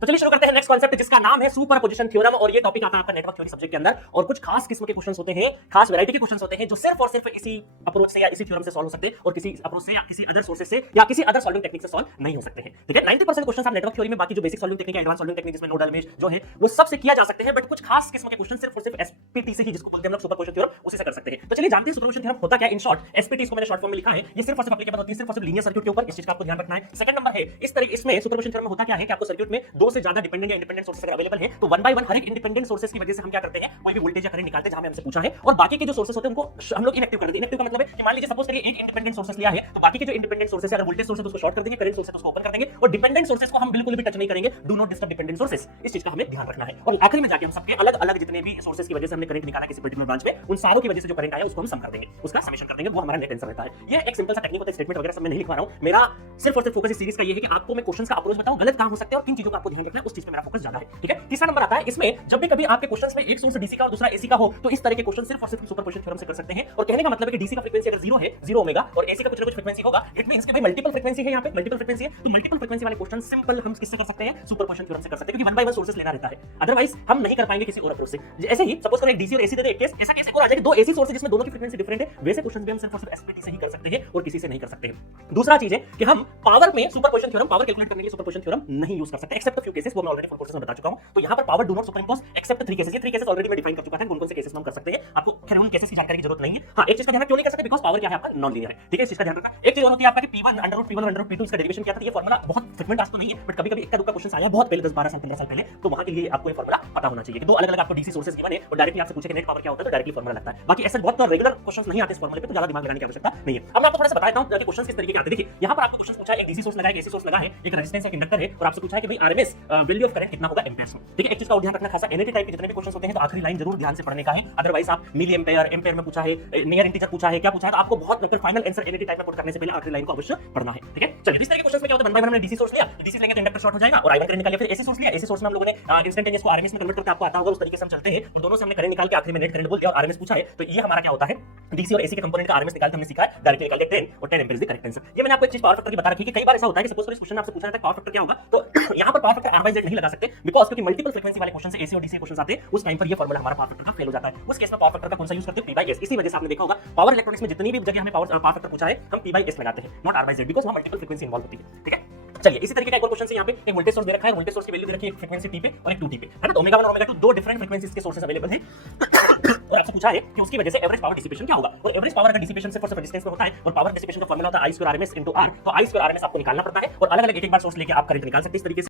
तो चलिए शुरू करते हैं नेक्स्ट कॉन्सेप्ट जिसका नाम है सुपरपोजिशन थ्योरम। और ये टॉपिक आता है आपका नेटवर्क थ्योरी सब्जेक्ट के अंदर। और कुछ खास किस्म के क्वेश्चंस होते हैं, खास वैरायटी के क्वेश्चंस होते हैं जो सिर्फ और सिर्फ इसी अप्रोच से या इसी थ्योरम से सॉल्व हो सकते हैं और किसी अप्रोच से या किसी अदर सोर्सेस से या किसी अदर सॉल्विंग टेक्निक से सॉल्व नहीं हो सकते हैं। ठीक है, 90% क्वेश्चंस आप नेटवर्क थ्योरी में, बाकी जो बेसिक सॉल्विंग टेक्निक है, एडवांस सॉल्विंग टेक्निक जिसमें नोडल मेश जो है वो सब से किया जा सकते हैं, बट कुछ खास किस्म के क्वेश्चन सिर्फ और सिर्फ एसपीटी से ही, जिसको बोलते हैं हम लोग सुपरपोजिशन थ्योरम, उसी से कर सकते हैं। तो चलिए जानते हैं सुपरपोजिशन थ्योरम होता क्या है। इन शॉर्ट एसपीटी को मैंने शॉर्ट फॉर्म में लिखा है, ये सिर्फ और सिर्फ एप्लीकेबल होती है सिर्फ और सिर्फ लीनियर सर्किट के ऊपर। इस चीज का आपको ध्यान रखना है। सेकंड नंबर है इस तरह, इसमें सुपरपोजिशन थ्योरम में होता क्या है कि आपको सर्किट में दो से ज्यादा डिपेंडेंट या इंडिपेंडेंट सोर्सेस अगर अवेलेबल है तो वन बाय वन हर एक इंडिपेंडेंट सोर्सेस की वजह से हम क्या करते हैं, कोई भी वोल्टेज या करंट निकालते हैं जहां हमसे पूछा है, और बाकी के जो सोर्सेस होते हैं उनको हम लोग इनएक्टिव कर देते हैं। इनएक्टिव का मतलब है कि मान लीजिए सपोज करिए एक इंडिपेंडेंट सोर्सेस लिया है तो बाकी के जो इंडिपेंडेंट सोर्सेस है, अगर वोल्टेज सोर्स है तो उसको शॉर्ट कर देंगे, करंट सोर्स है तो उसको ओपन कर देंगे, और डिपेंडेंट सोर्सेस को हम बिल्कुल भी टच नहीं करेंगे। Do not disturb dependent sources, इस चीज का हमें ध्यान रखना है। और आखिर में जाके हम सबके अलग अलग जितने भी सोर्सेस की वजह से हमने करंट निकाला किसी पर्टिकुलर ब्रांच में, उन सारों की वजह से जो करंट आया उसको हम सम कर देंगे, उसका समेशन कर देंगे, वो हमारा नेट आंसर रहता है। ये एक सिंपल सा टेक्निक होता है, स्टेटमेंट वगैरह सब मैं नहीं लिखवा रहा हूं। मेरा सिर्फ और सिर्फ फोकस इस सीरीज का ये है कि आपको मैं क्वेश्चंस का अप्रोच बताऊं, गलत कहां हो सकते हैं और किन चीजों का आपको ध्यान रखना है, उस चीज पे मेरा फोकस ज्यादा है। ठीक है, तीसरा नंबर आता है इसमें, जब भी कभी आपके क्वेश्चंस में एक सोर्स डीसी का और दूसरा एसी का हो तो इस तरह के क्वेश्चन सिर्फ और सिर्फ सुपरपोजिशन थ्योरम से कर सकते हैं। और कहने का मतलब है कि डीसी का फ्रीक्वेंसी अगर 0 है, 0 ओमेगा, और एसी का कुछ ना कुछ फ्रीक्वेंसी होगा, इट मींस कि भाई मल्टीपल फ्रीक्वेंसी है, यहां पे मल्टीपल फ्रीक्वेंसी है, तो मल्टीपल फ्रीक्वेंसी वाले क्वेश्चन सिंपल हम किससे कर सकते हैं, सुपरपोजिशन थ्योरम से कर सकते हैं, क्योंकि वन बाय वन सोर्सेस लेना रहता है, अदरवाइज हम नहीं कर पाएंगे किसी और अप्रोच से। ऐसे ही सपोज करें एक डीसी और एसी दे दे, एक केस ऐसा केस और आ जाए कि दो एसी सोर्स है जिसमें दोनों की फ्रीक्वेंसी डिफरेंट है, वैसे क्वेश्चंस भी हम सिर्फ और सिर्फ एसपीटी से ही कर सकते हैं और किसी से नहीं कर सकते हैं। दूसरा चीज है कि हम पावर में सुपरपोजिशन थ्योरम, पावर कैलकुलेट करने के लिए सुपरपोजिशन थ्योरम नहीं यूज कर सकते एक्सेप्ट फ्यू केसेस, वो मैं ऑलरेडी 4 कोर्सेस में बता चुका हूं। तो यहां पर power do not superimpose except 3 cases, ये 3 केसेस ऑलरेडी मैं डिफाइन कर चुका था, कौन-कौन से केसेस में हम कर सकते हैं, आपको खैर उन केसेस की जानकारी की जरूरत नहीं है। हां, एक चीज का ध्यान क्यों नहीं कर सकते, बिकॉज़ पावर क्या है आपका, नॉन लीनियर है। ठीक है, इस चीज का ध्यान रखना। एक चीज और होती है आपका कि P1 √P1 √P2 इसका डेरिवेशन क्या था, ये फार्मूला बहुत फ्रीक्वेंट आज तो नहीं है, बट कभी-कभी इक्का दुक्का क्वेश्चन आया बहुत पहले 10-12 साल 15 साल पहले, तो वहां के लिए आपको ये फार्मूला पता होना चाहिए कि दो अलग-अलग आपको डीसी सोर्सेस गिवन है और डायरेक्टली आपसे पूछे कि नेट पावर क्या होता है तो डायरेक्टली फार्मूला लगता है। बाकी ऐसे बहुत रेगुलर क्वेश्चंस नहीं आते इस फार्मूले पे, तो ज्यादा दिमाग लगाने की आवश्यकता नहीं है। अब मैं आपको थोड़ा सा बताता हूं कि क्वेश्चंस किस तरीके के आते हैं। देखिए यहां पर आपको क्वेश्चन पूछा है, एक डीसी सोर्स लगा है, एक एसी सोर्स लगा है, एक रेजिस्टेंस एक इंडक्टर है, और आपसे पूछा है कि भाई आरएमएस वैल्यू ऑफ करंट कितना होगा एम्पियर्स में। ठीक है, एक चीज का ध्यान रखना खासा, एनएटी टाइप के जितने भी क्वेश्चंस होते हैं तो आखिरी लाइन जरूर ध्यान से पढ़ने का है, अदरवाइज आप मिली एम्पियर, एम्पियर में पूछा है, नियर इंटीजर पूछा है, क्या पूछा है, तो आपको बहुत फिर फाइनल आंसर एनएटी टाइप में पुट करने से पहले आखिरी लाइन को अवश्य पढ़ना है। ठीक है, चलिए इस तरह के क्वेश्चंस में क्या होता है, वन बाय वन हमने डीसी सोर्स लिया, डीसी लेंगे तो इंडक्टर शॉर्ट हो जाएगा और I1 करंट निकालिए, फिर एसी सोर्स लिया, एसी सोर्स में हम लोगों ने इंस्टेंटेनियस को आरएमएस में कन्वर्ट करके आपको आता होगा, उस तरीके से हम चलते हैं, और दोनों से हमने करंट निकाल के आखिरी में नेट करंट बोल दिया और आरएमएस पूछा है, तो ये हमारा क्या होता है, डीसी और एसी के कंपोनेंट का आरएमएस निकालते हमने सीखा है, डायरेक्टली निकाल दिया 10 और 10 ampere is the correct answer. ये मैंने आपको एक चीज पावर फैक्टर की बता रखी है कि कई बार ऐसा होता है कि सपोज करो इस क्वेश्चन में आपसे पूछा जाता है पावर फैक्टर क्या होगा, तो यहां पर power factor R by Z नहीं लगा सकते, बिकॉज़ क्योंकि मल्टीपल फ्रीक्वेंसी वाले क्वेश्चन से एसी और डीसी क्वेश्चन आते हैं, उस टाइम पर ये फार्मूला हमारा पावर फैक्टर का फेल हो जाता है। उस केस में पावर फैक्टर का कौन सा यूज करते हैं, P by S। इसी वजह से आपने देखा होगा पावर इलेक्ट्रॉनिक्स में जितनी भी जगह हमें पावर फैक्टर पूछा है हम P by S लगाते हैं, not R by Z, because वहां मल्टीपल फ्रीक्वेंसी इन्वॉल्व होती है। ठीक है, चलिए इसी तरीके का एक और क्वेश्चन है, यहाँ पे एक वोल्टेज सोर्स दे रखा है, वोल्टेज सोर्स की वैल्यू दे रखी है एक फ्रीक्वेंसी T पे और एक 2T पे, है ना, तो ओमेगा 1 और ओमेगा 2 दो डिफरेंट फ्रीक्वेंसीज के सोर्सेस अवेलेबल हैं और आपसे पूछा है कि उसकी वजह से एवरेज पावर डिसिपेशन क्या होगा, और एवरेज पावर अगर डिसिपेशन से फॉर रेजिस्टेंस में होता है और पावर डिसिपेशन का फार्मूला होता है I2 RMS * R, तो I2 RMS आपको निकालना पड़ता है और अलग-अलग एक-एक बार सोर्स लेके आप करंट निकाल सकते हैं इस तरीके से।